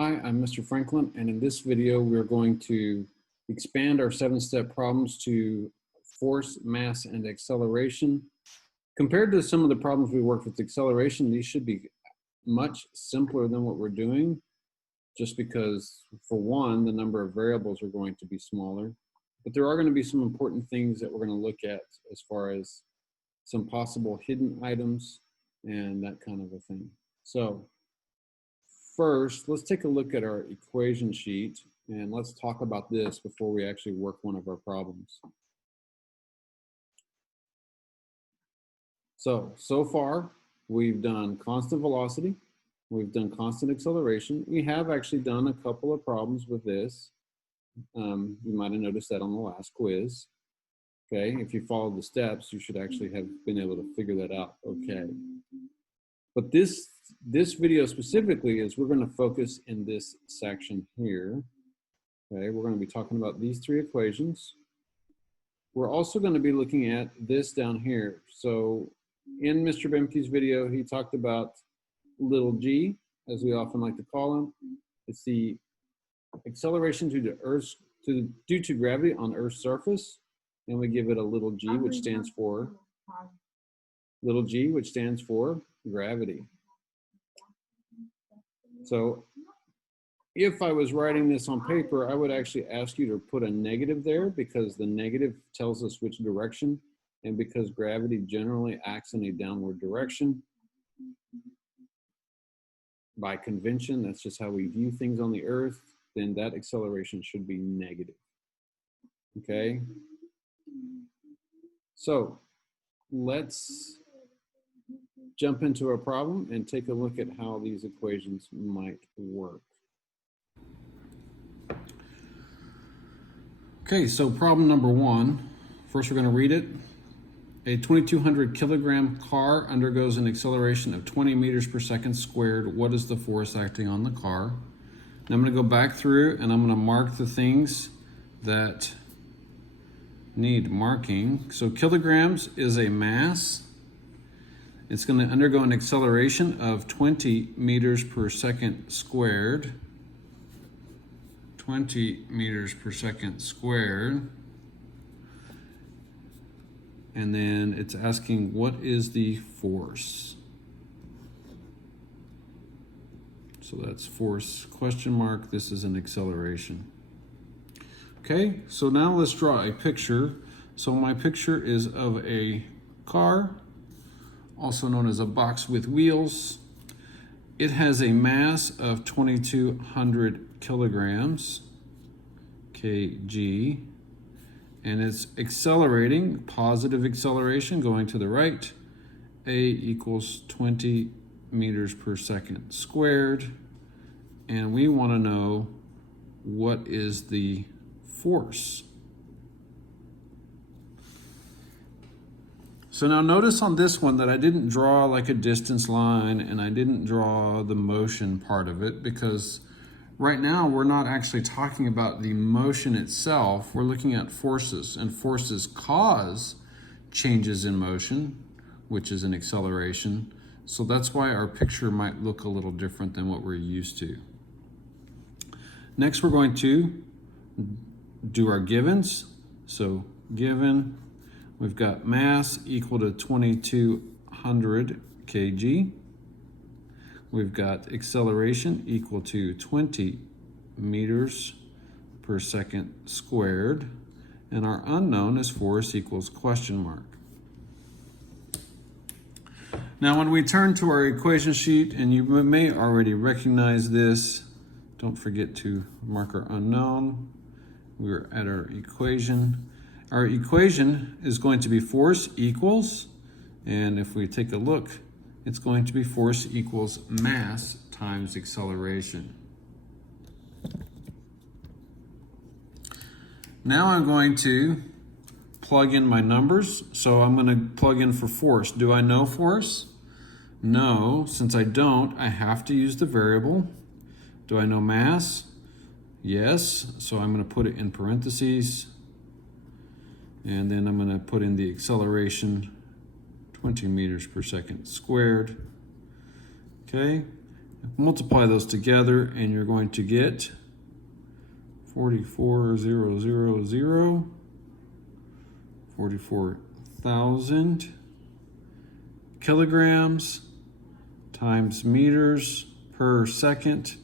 Hi, I'm Mr. Franklin, and in this video, we're going to expand our 7-step problems to force, mass, and acceleration. Compared to some of the problems we worked with acceleration, these should be much simpler than what we're doing, just because, for one, the number of variables are going to be smaller. But there are going to be some important things that we're going to look at as far as some possible hidden items and that kind of a thing. So, first, let's take a look at our equation sheet and let's talk about this before we actually work one of our problems. So far, we've done constant velocity, we've done constant acceleration. We have actually done a couple of problems with this. You might have noticed that on the last quiz. Okay, if you followed the steps, you should actually have been able to figure that out. Okay. But this video specifically is we're going to focus in this section here. Okay, we're going to be talking about these three equations. We're also going to be looking at this down here. So in Mr. Bemke's video, he talked about little g, as we often like to call him. It's the acceleration due to gravity on Earth's surface, and we give it a little g, which stands for gravity. So if I was writing this on paper, I would actually ask you to put a negative there because the negative tells us which direction, and because gravity generally acts in a downward direction. By convention, that's just how we view things on the Earth, then that acceleration should be negative. Okay? So let's jump into our problem and take a look at how these equations might work. Okay, so problem number one. First, we're going to read it. A 2,200 kilogram car undergoes an acceleration of 20 meters per second squared. What is the force acting on the car? Now I'm going to go back through and I'm going to mark the things that need marking. So kilograms is a mass. It's going to undergo an acceleration of 20 meters per second squared. 20 meters per second squared. And then it's asking, what is the force? So that's force question mark. This is an acceleration. Okay, so now let's draw a picture. So my picture is of a car, also known as a box with wheels. It has a mass of 2,200 kilograms, kg, and it's accelerating, positive acceleration going to the right. A equals 20 meters per second squared, and we want to know what is the force. So now notice on this one that I didn't draw like a distance line and I didn't draw the motion part of it because right now we're not actually talking about the motion itself. We're looking at forces, and forces cause changes in motion, which is an acceleration. So that's why our picture might look a little different than what we're used to. Next, we're going to do our givens. So given, we've got mass equal to 2,200 kg. We've got acceleration equal to 20 meters per second squared. And our unknown is force equals question mark. Now when we turn to our equation sheet, and you may already recognize this, don't forget to mark our unknown. We're at our equation. Our equation is going to be force equals, and if we take a look, it's going to be force equals mass times acceleration. Now I'm going to plug in my numbers. So I'm going to plug in for force. Do I know force? No. Since I don't, I have to use the variable. Do I know mass? Yes. So I'm going to put it in parentheses. And then I'm going to put in the acceleration, 20 meters per second squared. Okay. Multiply those together and you're going to get 44,000 kilograms times meters per second,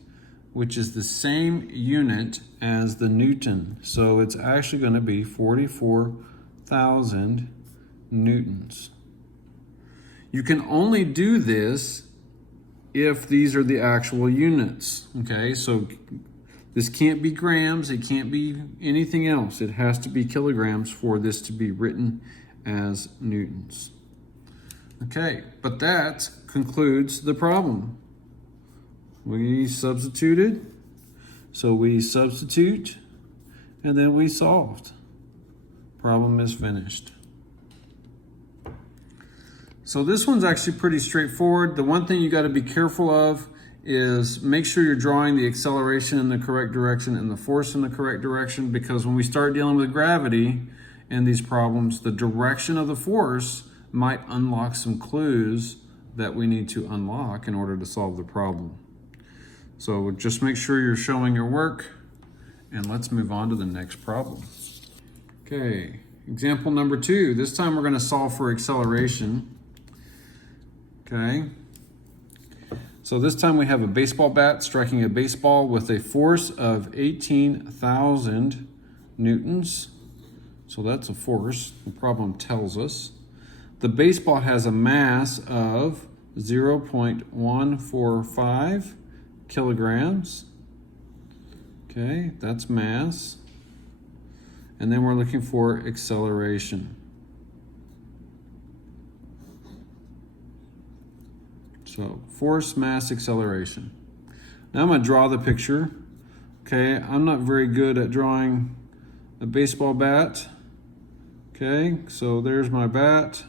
which is the same unit as the Newton. So it's actually going to be 44,000 newtons. You can only do this if these are the actual units, okay? So this can't be grams, it can't be anything else. It has to be kilograms for this to be written as newtons. Okay, but that concludes the problem. We substituted, so we substitute, and then we solved. Problem is finished. So this one's actually pretty straightforward. The one thing you got to be careful of is make sure you're drawing the acceleration in the correct direction and the force in the correct direction, because when we start dealing with gravity in these problems, the direction of the force might unlock some clues that we need to unlock in order to solve the problem. So just make sure you're showing your work, and let's move on to the next problem. Okay, example number 2. This time we're going to solve for acceleration. Okay, so this time we have a baseball bat striking a baseball with a force of 18,000 newtons. So that's a force, the problem tells us. The baseball has a mass of 0.145 kilograms. Okay, that's mass. And then we're looking for acceleration. So force, mass, acceleration. Now I'm going to draw the picture. Okay, I'm not very good at drawing a baseball bat. Okay, so there's my bat.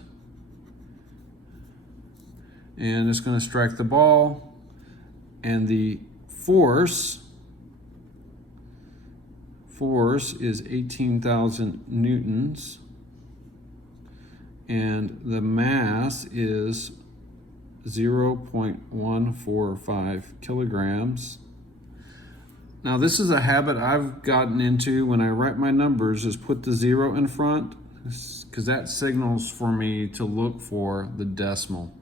And it's going to strike the ball. And the force is 18,000 newtons. And the mass is 0.145 kilograms. Now this is a habit I've gotten into when I write my numbers, is put the 0 in front, because that signals for me to look for the decimal.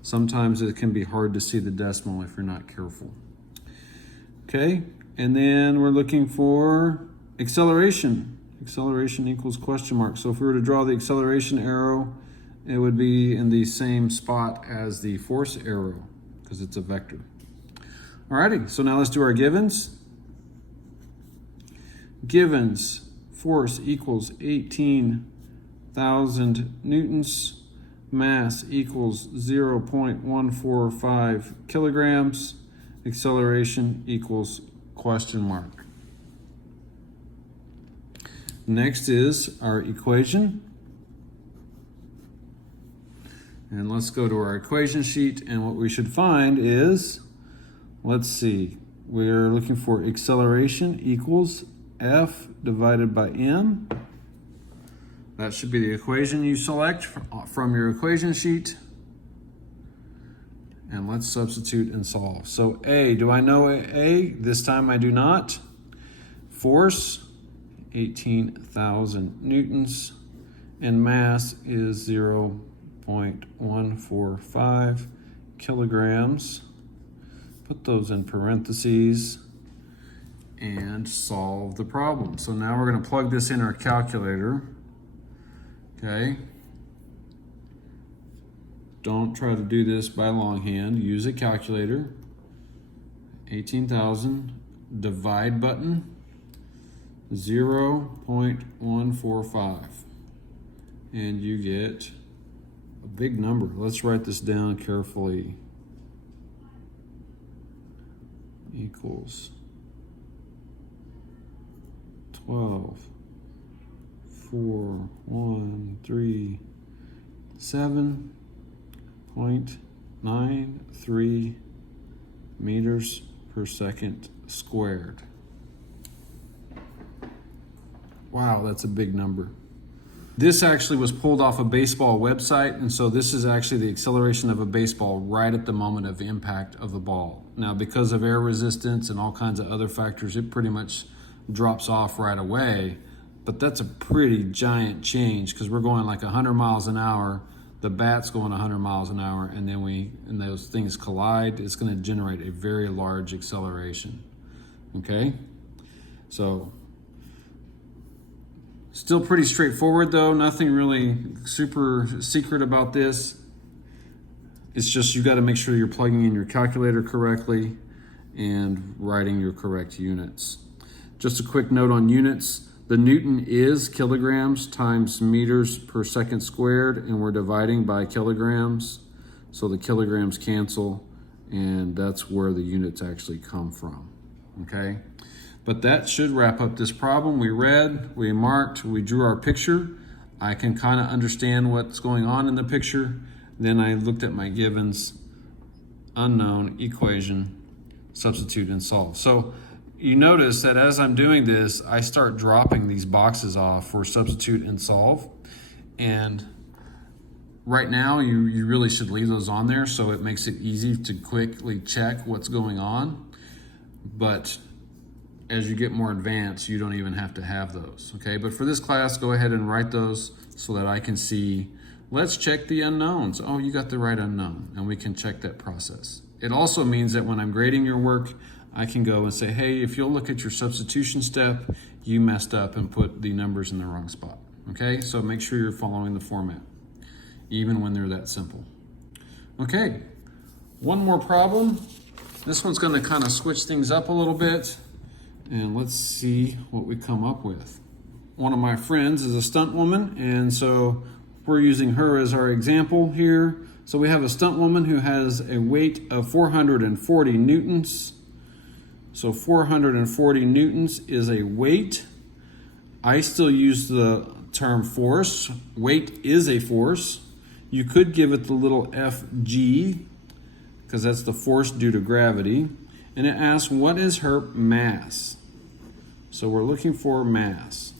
Sometimes it can be hard to see the decimal if you're not careful. Okay, and then we're looking for acceleration. Acceleration equals question mark. So if we were to draw the acceleration arrow, it would be in the same spot as the force arrow because it's a vector. Alrighty, so now let's do our givens. Givens, force equals 18,000 newtons. Mass equals 0.145 kilograms. Acceleration equals question mark. Next is our equation. And let's go to our equation sheet, and what we should find is, let's see, we're looking for acceleration equals F divided by M. That should be the equation you select from your equation sheet. And let's substitute and solve. So A, do I know A? This time I do not. Force, 18,000 newtons, and mass is 0.145 kilograms. Put those in parentheses and solve the problem. So now we're going to plug this in our calculator. Okay. Don't try to do this by longhand. Use a calculator. 18,000, divide button, 0.145. And you get a big number. Let's write this down carefully. Equals 12,417.93 meters per second squared. Wow, that's a big number. This actually was pulled off a baseball website, and so this is actually the acceleration of a baseball right at the moment of impact of the ball. Now, because of air resistance and all kinds of other factors, it pretty much drops off right away, but that's a pretty giant change because we're going like 100 miles an hour, the bat's going 100 miles an hour, and then and those things collide. It's going to generate a very large acceleration. Okay, so still pretty straightforward though, nothing really super secret about this. It's just you got to make sure you're plugging in your calculator correctly and writing your correct units. Just a quick note on units. The Newton is kilograms times meters per second squared, and we're dividing by kilograms. So the kilograms cancel, and that's where the units actually come from, okay? But that should wrap up this problem. We read, we marked, we drew our picture. I can kind of understand what's going on in the picture. Then I looked at my givens, unknown, equation, substitute and solve. So you notice that as I'm doing this, I start dropping these boxes off for substitute and solve. And right now, you really should leave those on there so it makes it easy to quickly check what's going on. But as you get more advanced, you don't even have to have those, okay? But for this class, go ahead and write those so that I can see. Let's check the unknowns. Oh, you got the right unknown, and we can check that process. It also means that when I'm grading your work, I can go and say, hey, if you'll look at your substitution step, you messed up and put the numbers in the wrong spot, okay? So make sure you're following the format, even when they're that simple. Okay, one more problem. This one's gonna kind of switch things up a little bit, and let's see what we come up with. One of my friends is a stunt woman, and so we're using her as our example here. So we have a stunt woman who has a weight of 440 newtons. So 440 newtons is a weight. I still use the term force. Weight is a force. You could give it the little FG, because that's the force due to gravity. And it asks, what is her mass? So we're looking for mass.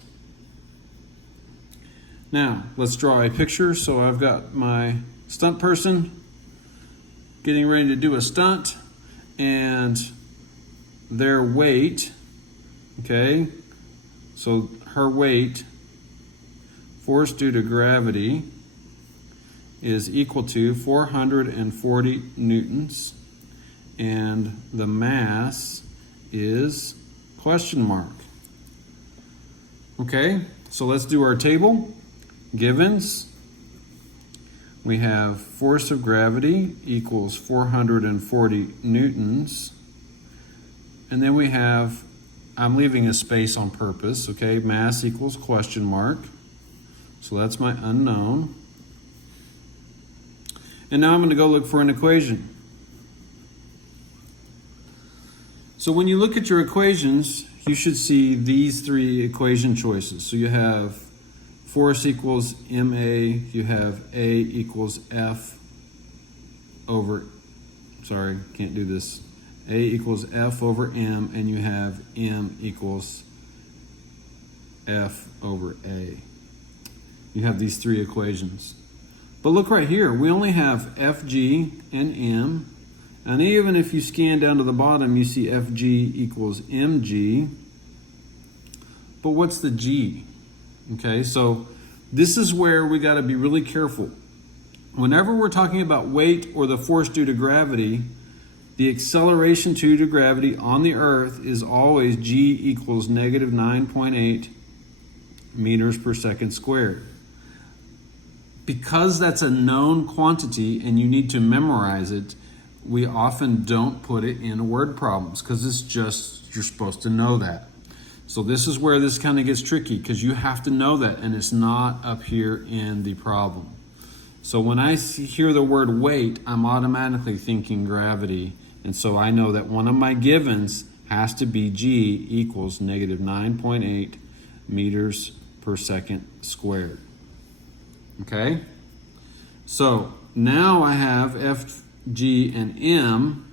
Now, let's draw a picture. So I've got my stunt person getting ready to do a stunt, and their weight, okay, so her weight, force due to gravity, is equal to 440 newtons, and the mass is question mark. Okay, so let's do our table. Givens, we have force of gravity equals 440 newtons. And then we have, I'm leaving a space on purpose, okay? Mass equals question mark. So that's my unknown. And now I'm going to go look for an equation. So when you look at your equations, you should see these three equation choices. So you have force equals ma, you have A equals F over, sorry, can't do this. A equals F over M, and you have M equals F over A. You have these three equations. But look right here, we only have FG and M, and even if you scan down to the bottom, you see FG equals MG. But what's the G? Okay, so this is where we got to be really careful. Whenever we're talking about weight or the force due to gravity, the acceleration due to gravity on the Earth is always G equals negative 9.8 meters per second squared. Because that's a known quantity and you need to memorize it, we often don't put it in word problems because it's just, you're supposed to know that. So this is where this kind of gets tricky because you have to know that, and it's not up here in the problem. So when I hear the word weight, I'm automatically thinking gravity. And so I know that one of my givens has to be G equals negative 9.8 meters per second squared. Okay? So now I have F, G, and M,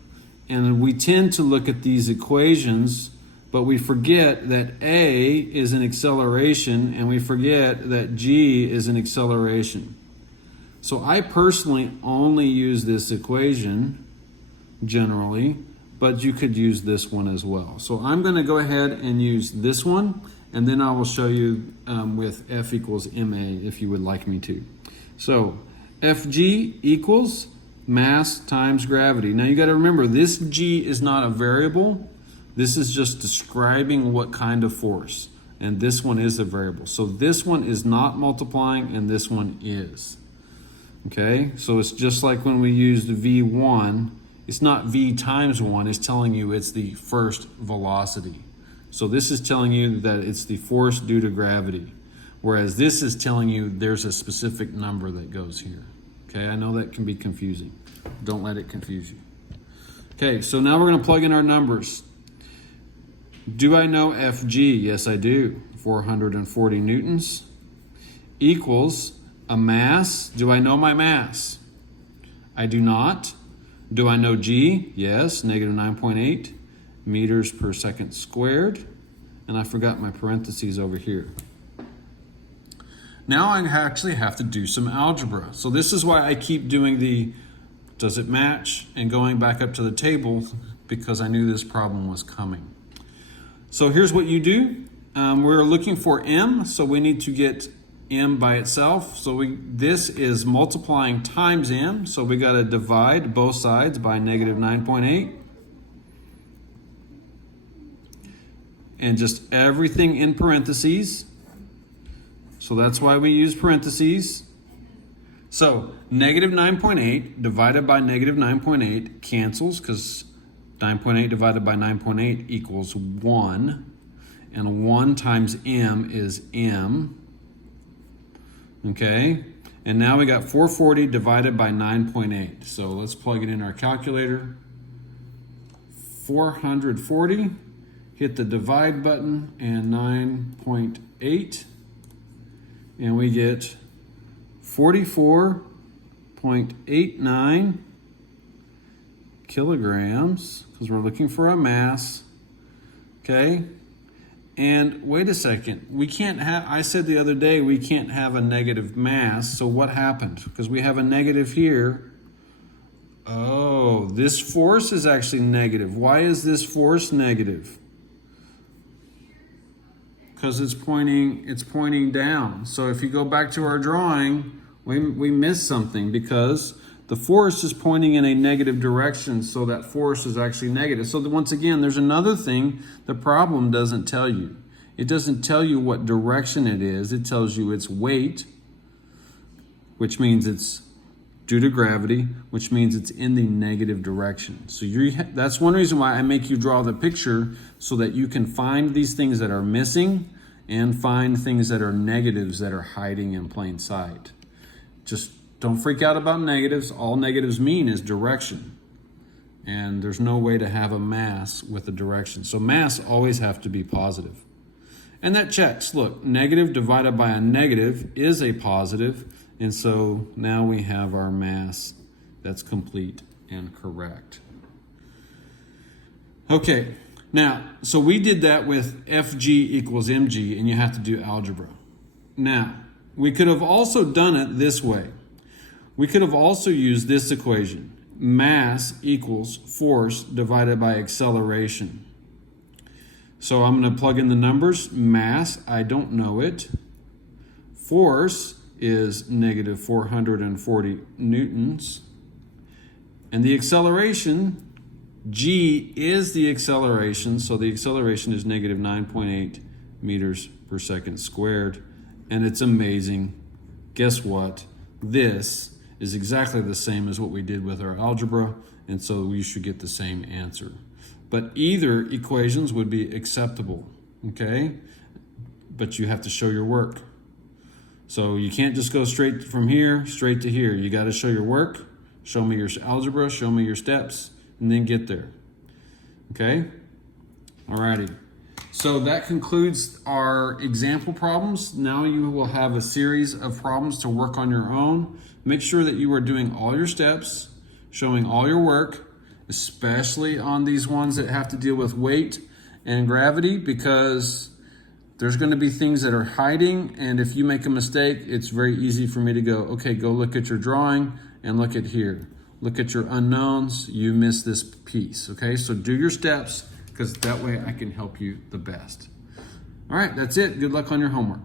and we tend to look at these equations but we forget that A is an acceleration and we forget that G is an acceleration. So I personally only use this equation generally, but you could use this one as well. So I'm going to go ahead and use this one, and then I will show you with F equals ma if you would like me to. So Fg equals mass times gravity. Now you got to remember, this G is not a variable. This is just describing what kind of force. And this one is a variable. So this one is not multiplying and this one is. Okay, so it's just like when we used V1, it's not V times 1, it's telling you it's the first velocity. So this is telling you that it's the force due to gravity, whereas this is telling you there's a specific number that goes here. Okay, I know that can be confusing. Don't let it confuse you. Okay, so now we're going to plug in our numbers. Do I know Fg? Yes, I do. 440 newtons equals a mass. Do I know my mass? I do not. Do I know G? Yes, negative 9.8 meters per second squared. And I forgot my parentheses over here. Now I actually have to do some algebra. So this is why I keep doing the does it match and going back up to the table, because I knew this problem was coming. So here's what you do. We're looking for M, so we need to get M by itself. So this is multiplying times M, so we got to divide both sides by negative 9.8. And just everything in parentheses. So that's why we use parentheses. So negative 9.8 divided by negative 9.8 cancels, because 9.8 divided by 9.8 equals 1. And 1 times M is M. Okay, and now we got 440 divided by 9.8. So let's plug it in our calculator. 440, hit the divide button, and 9.8. And we get 44.89 kilograms, because we're looking for a mass. Okay. And wait a second, we can't have, I said the other day we can't have a negative mass, so what happened? Because we have a negative here. Oh, this force is actually negative. Why is this force negative? Because it's pointing down. So if you go back to our drawing, we missed something, because the force is pointing in a negative direction, so that force is actually negative. So once again, there's another thing the problem doesn't tell you. It doesn't tell you what direction it is. It tells you its weight, which means it's due to gravity, which means it's in the negative direction. So that's one reason why I make you draw the picture, so that you can find these things that are missing and find things that are negatives that are hiding in plain sight. Just don't freak out about negatives. All negatives mean is direction. And there's no way to have a mass with a direction. So mass always have to be positive. And that checks. Look, negative divided by a negative is a positive. And so now we have our mass that's complete and correct. Okay, now, so we did that with Fg equals mg, and you have to do algebra. Now, we could have also done it this way. We could have also used this equation. Mass equals force divided by acceleration. So I'm going to plug in the numbers. Mass, I don't know it. Force is negative 440 newtons. And the acceleration, G is the acceleration. So the acceleration is negative 9.8 meters per second squared. And it's amazing. Guess what? This is exactly the same as what we did with our algebra, and so we should get the same answer. But either equations would be acceptable, okay? But you have to show your work. So you can't just go straight from here, straight to here. You got to show your work, show me your algebra, show me your steps, and then get there, okay? Alrighty. So that concludes our example problems. Now you will have a series of problems to work on your own. Make sure that you are doing all your steps, showing all your work, especially on these ones that have to deal with weight and gravity, because there's going to be things that are hiding, and if you make a mistake, it's very easy for me to go, okay, go look at your drawing and look at here. Look at your unknowns, you missed this piece, okay? So do your steps, because that way I can help you the best. All right, that's it. Good luck on your homework.